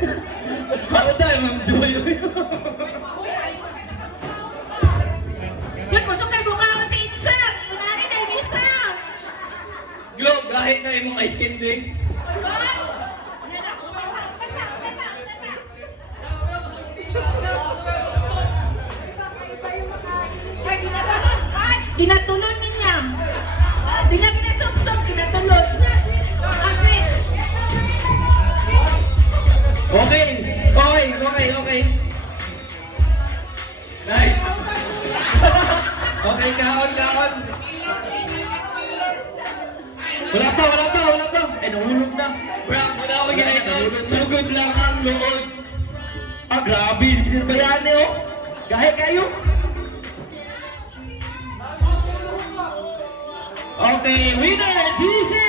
Ako tayo, Ma'am Joy. Uy, kusog kay buka ako sa insa! Kunani na ibisa! Glo, kahit na imong ice candy. Tinatulon niya. Di na kinasubsob, tinatulon. Okay. Nice. Okay, kaon. Wala pa. Eh, nahulog na. Wala ako ginagawa. Sugod lang ang loob. Ah, grabe. Bayani, oh. Kahit kayo. Okay, winner, DC!